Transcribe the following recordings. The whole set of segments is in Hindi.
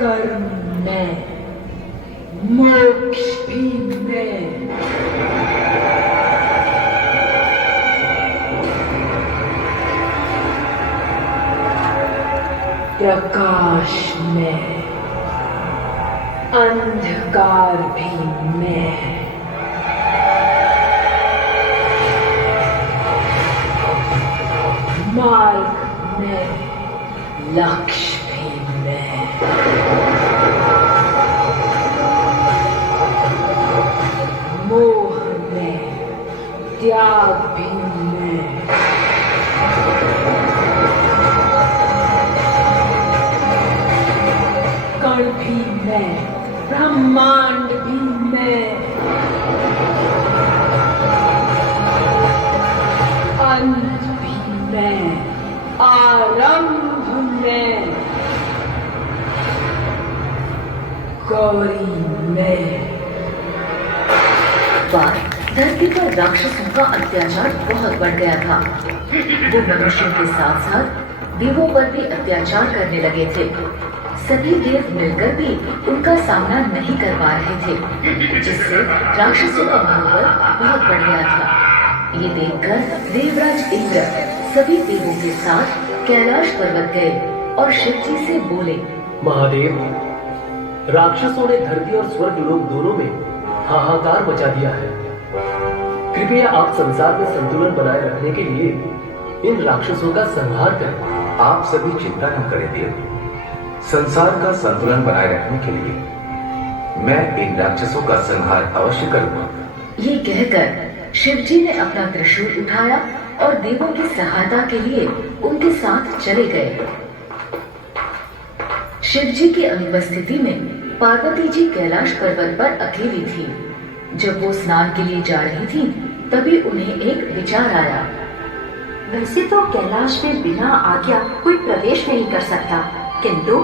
कर्म मैं, मोक्ष भी मैं। प्रकाश मैं, अंधकार भी मैं। मार्ग में, लक्ष्य भी मैं। मोह में, त्याग भी मैं। कण भी मैं, ब्रह्मांड भी मैं। अंत भी मैं, आरंभ मैं। गौरी मैं। धरती पर राक्षसों का अत्याचार बहुत बढ़ गया था। वो मनुष्यों के साथ साथ देवों पर भी अत्याचार करने लगे थे। सभी देव मिलकर भी उनका सामना नहीं कर पा रहे थे, जिससे राक्षसों का मनोबल बहुत बढ़ गया था। ये देखकर देवराज इंद्र सभी देवों के साथ कैलाश पर्वत गए और शिव जी से बोले, महादेव, राक्षसों ने धरती और स्वर्ग लोक दोनों में हाहाकार मचा दिया है। कृपया आप संसार में संतुलन बनाए रखने के लिए इन राक्षसों का संहार करें। आप सभी चिंता न करें देव। संसार का संतुलन बनाए रखने के लिए मैं इन राक्षसों का संहार अवश्य करूंगा। ये कहकर शिव जी ने अपना त्रिशूल उठाया और देवों की सहायता के लिए उनके साथ चले गए। शिव जी की अनुपस्थिति में पार्वती जी कैलाश पर्वत पर अकेली थी। जब वो स्नान के लिए जा रही थी, तभी उन्हें एक विचार आया। वैसे तो कैलाश में बिना आज्ञा कोई प्रवेश नहीं कर सकता, किंतु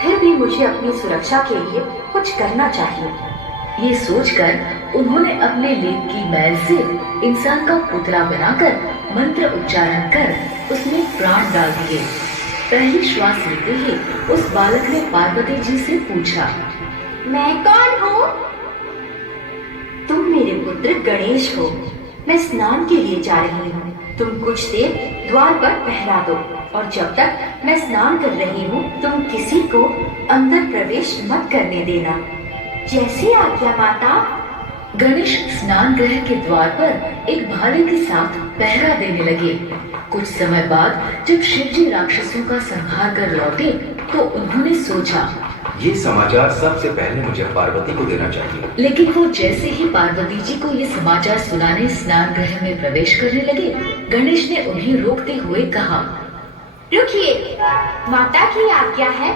फिर भी मुझे अपनी सुरक्षा के लिए कुछ करना चाहिए। ये सोचकर उन्होंने अपने लेप की मैल से इंसान का पुतला बनाकर मंत्र उच्चारण कर उसमें प्राण डाल दिए। पहली श्वास लेते ही उस बालक ने पार्वती जी से पूछा, मैं कौन हूँ? तुम मेरे पुत्र गणेश हो। मैं स्नान के लिए जा रही हूँ। तुम कुछ देर द्वार पर पहरा दो और जब तक मैं स्नान कर रही हूँ तुम किसी को अंदर प्रवेश मत करने देना। जैसी आज्ञा माता। गणेश स्नान गृह के द्वार पर एक भाले के साथ पहरा देने लगे। कुछ समय बाद जब शिव जी राक्षसों का संहार कर लौटे तो उन्होंने सोचा, ये समाचार सबसे पहले मुझे पार्वती को देना चाहिए। लेकिन वो जैसे ही पार्वती जी को ये समाचार सुनाने स्नान गृह में प्रवेश करने लगे, गणेश ने उन्हें रोकते हुए कहा, रुकिए, माता की आज्ञा है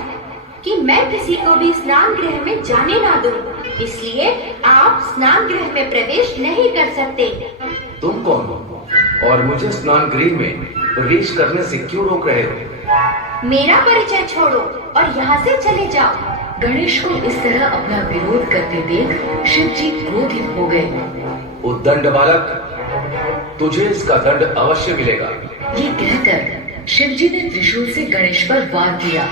कि मैं किसी को भी स्नान गृह में जाने ना दूं, इसलिए आप स्नान गृह में प्रवेश नहीं कर सकते। तुम कौन हो और मुझे स्नान गृह में प्रवेश करने से क्यों रोक रहे हो? मेरा परिचय छोड़ो और यहाँ से चले जाओ। गणेश को इस तरह अपना विरोध करते देख शिव जी क्रोधित हो गए। उद्दंड बालक, तुझे इसका दंड अवश्य मिलेगा। ये कहकर शिव जी ने त्रिशूल से गणेश पर वार किया।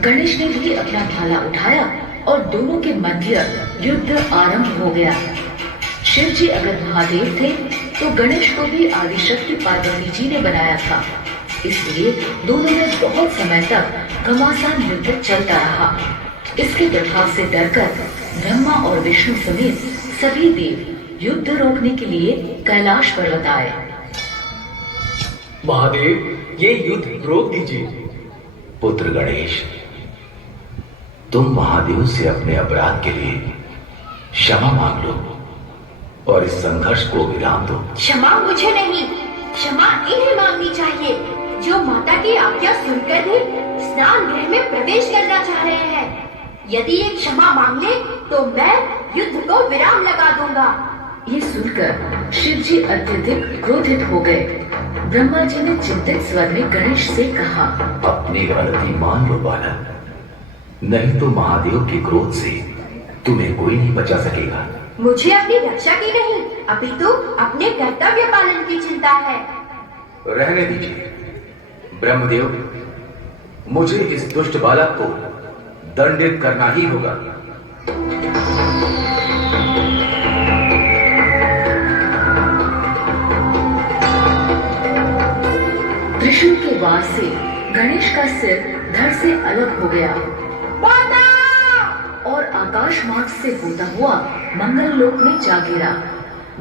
गणेश ने भी अपना भाला उठाया और दोनों के मध्य युद्ध आरंभ हो गया। शिव जी अगर महादेव थे तो गणेश को भी आदिशक्ति पार्वती जी ने बनाया था, इसलिए दोनों में बहुत समय तक घमासान युद्ध चलता रहा। इसके प्रभाव से डरकर ब्रह्मा और विष्णु समेत सभी देव युद्ध रोकने के लिए कैलाश पर्वत आए। महादेव, ये युद्ध रोक दीजिए। पुत्र गणेश, तुम महादेव से अपने अपराध के लिए क्षमा मांग लो और इस संघर्ष को विराम दो। क्षमा मुझे नहीं, क्षमा इन्हें मांगनी चाहिए जो माता की आज्ञा सुनकर भी स्नान गृह में प्रवेश करना चाह रहे हैं। यदि ये क्षमा मांग ले तो मैं युद्ध को विराम लगा दूंगा। ये सुनकर शिव जी अत्यधिक क्रोधित हो गए। ब्रह्मा जी ने चिंतित स्वर में गणेश से कहा, अपनी गलती मान लो बालक, नहीं तो महादेव के क्रोध से तुम्हें कोई नहीं बचा सकेगा। मुझे अपनी रक्षा की नहीं, अपितु अपने कर्तव्य पालन की चिंता है। रहने दीजिए ब्रह्मदेव, मुझे इस दुष्ट बालक को दंडित करना ही होगा। त्रिशूल के वार से गणेश का सिर धड़ से अलग हो गया और आकाश मार्ग से होता हुआ मंगल लोक में जा गिरा।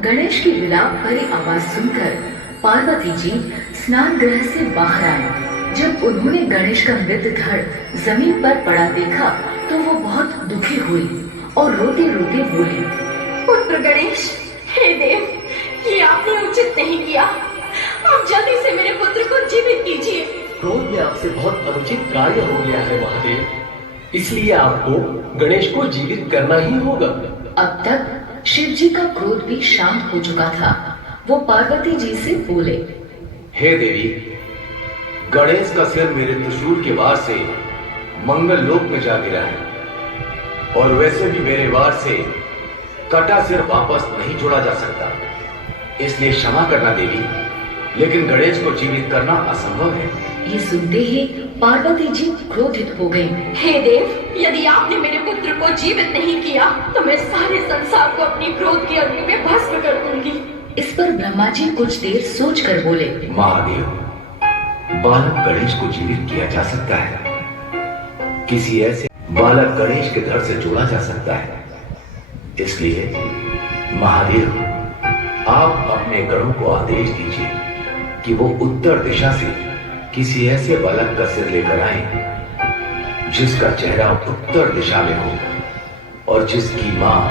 गणेश की विलाप भरी आवाज सुनकर पार्वती जी स्नान गृह से बाहर आए। जब उन्होंने गणेश का मृत धड़ जमीन पर पड़ा देखा तो वो बहुत दुखी हुई और रोते रोते बोली, पुत्र गणेश, हे देव, ये आपने उचित नहीं किया। आप जल्दी से मेरे पुत्र को जीवित कीजिए। क्रोध में आपसे बहुत अनुचित कार्य हो गया है महादेव, इसलिए आपको गणेश को जीवित करना ही होगा। अब तक शिव जी का क्रोध भी शांत हो चुका था। वो पार्वती जी से बोले, हे देवी, गणेश का सिर मेरे त्रिशूल के वार से मंगल लोक में जा गिरा है और वैसे भी मेरे वार से कटा सिर वापस नहीं जोड़ा जा सकता, इसलिए क्षमा करना देवी, लेकिन गणेश को जीवित करना असंभव है। ये सुनते ही पार्वती जी क्रोधित हो गयी। हे देव, यदि आपने मेरे पुत्र को जीवित नहीं किया तो मैं सारे संसार को अपनी क्रोध की अग्नि में भस्म कर दूंगी। इस पर ब्रह्मा जी कुछ देर सोचकर बोले, महादेव, बालक गणेश को जीवित किया जा सकता है। किसी ऐसे बालक गणेश के धड़ से जोड़ा जा सकता है। इसलिए महादेव, आप अपने गणों को आदेश दीजिए कि वो उत्तर दिशा से किसी ऐसे बालक का सिर लेकर आए जिसका चेहरा उत्तर दिशा में हो और जिसकी मां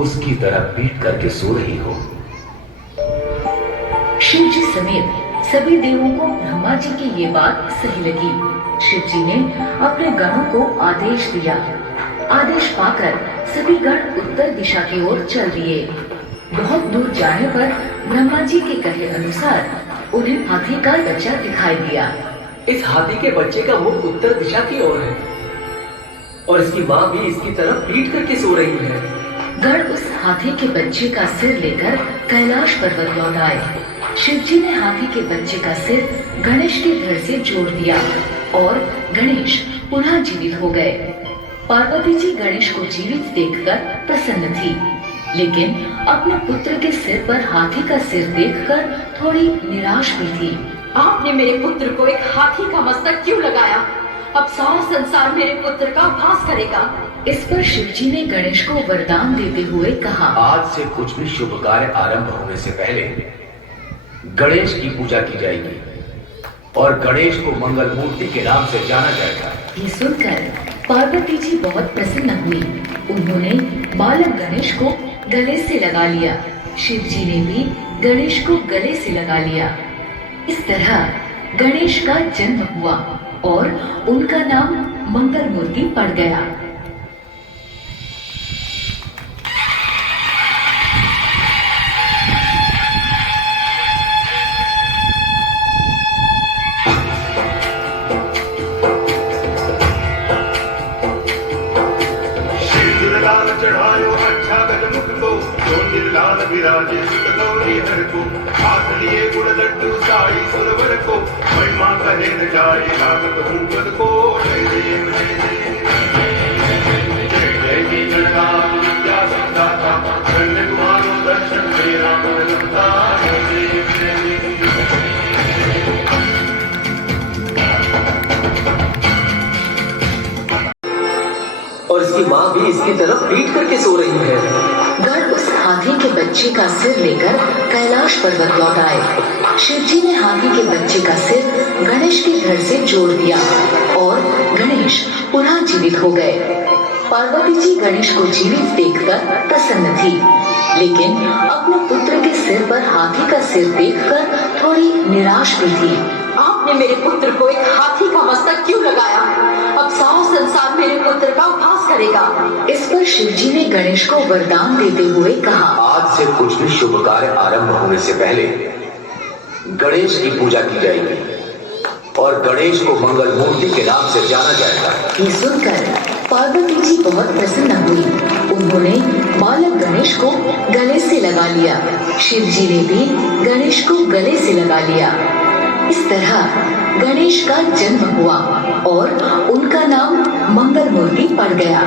उसकी तरफ पीट करके सो रही हो। शिव जी समेत सभी देवों को ब्रह्मा जी की ये बात सही लगी। शिव जी ने अपने गणों को आदेश दिया। आदेश पाकर सभी गण उत्तर दिशा की ओर चल दिए। बहुत दूर जाने पर ब्रह्मा जी के कहे अनुसार उन्हें हाथी का बच्चा दिखाई दिया। इस हाथी के बच्चे का मुख उत्तर दिशा की ओर है और इसकी माँ भी इसकी तरफ पीट करके सो रही है। गण उस हाथी के बच्चे का सिर लेकर कैलाश पर्वत लौट आए। शिव जी ने हाथी के बच्चे का सिर गणेश के धड़ से जोड़ दिया और गणेश पुनः जीवित हो गए। पार्वती जी गणेश को जीवित देखकर प्रसन्न थी, लेकिन अपने पुत्र के सिर पर हाथी का सिर देखकर थोड़ी निराश भी थी। आपने मेरे पुत्र को एक हाथी का मस्तक क्यों लगाया? अब सारा संसार मेरे पुत्र का उपहास करेगा। इस पर शिव जी ने गणेश को वरदान देते हुए कहा, आज से कुछ भी शुभ कार्य आरंभ होने से पहले गणेश की पूजा की जाएगी और गणेश को मंगल मूर्ति के नाम से जाना जाएगा। ये सुनकर पार्वती जी बहुत प्रसन्न हुई। उन्होंने बालक गणेश को गले से लगा लिया। शिव जी ने भी गणेश को गले से लगा लिया। इस तरह गणेश का जन्म हुआ और उनका नाम मंगल मूर्ति पड़ गया। चढ़ायो अच्छा गजमुख को, जो निर्लाल विराजे सुत गौरी हर को। हाथ लिए गुड़ लड्डू साई सुरवर को, महिमा कहे न जाए लागत भूगत को। जय जय की गणनाथ विद्या संदाता, धन्य तुम्हारो दर्शन मेरा मन रमता। और इसकी माँ भी इसकी तरफ पीट करके सो रही है। गण उस हाथी के बच्चे का सिर लेकर कैलाश पर्वत लौट आए। शिव जी ने हाथी के बच्चे का सिर गणेश के धड़ से जोड़ दिया और गणेश पुनः जीवित हो गए। पार्वती जी गणेश को जीवित देखकर प्रसन्न थी, लेकिन अपने पुत्र के सिर पर हाथी का सिर देखकर थोड़ी निराश भी थी। आपने मेरे पुत्र को एक हाथी का मस्तक क्यों लगाया? अब सारा संसार मेरे पुत्र का उपहास करेगा। इस पर शिव जी ने गणेश को वरदान देते हुए कहा, आज से कुछ भी शुभ कार्य आरंभ होने से पहले गणेश की पूजा की जाएगी और गणेश को मंगल मूर्ति के नाम से जाना जाएगा। ये सुनकर पार्वती जी बहुत प्रसन्न हुई। उन्होंने बालक गणेश को गले से लगा लिया। शिव जी ने भी गणेश को गले से लगा लिया। इस तरह गणेश का जन्म हुआ और उनका नाम मंगल मूर्ति पड़ गया।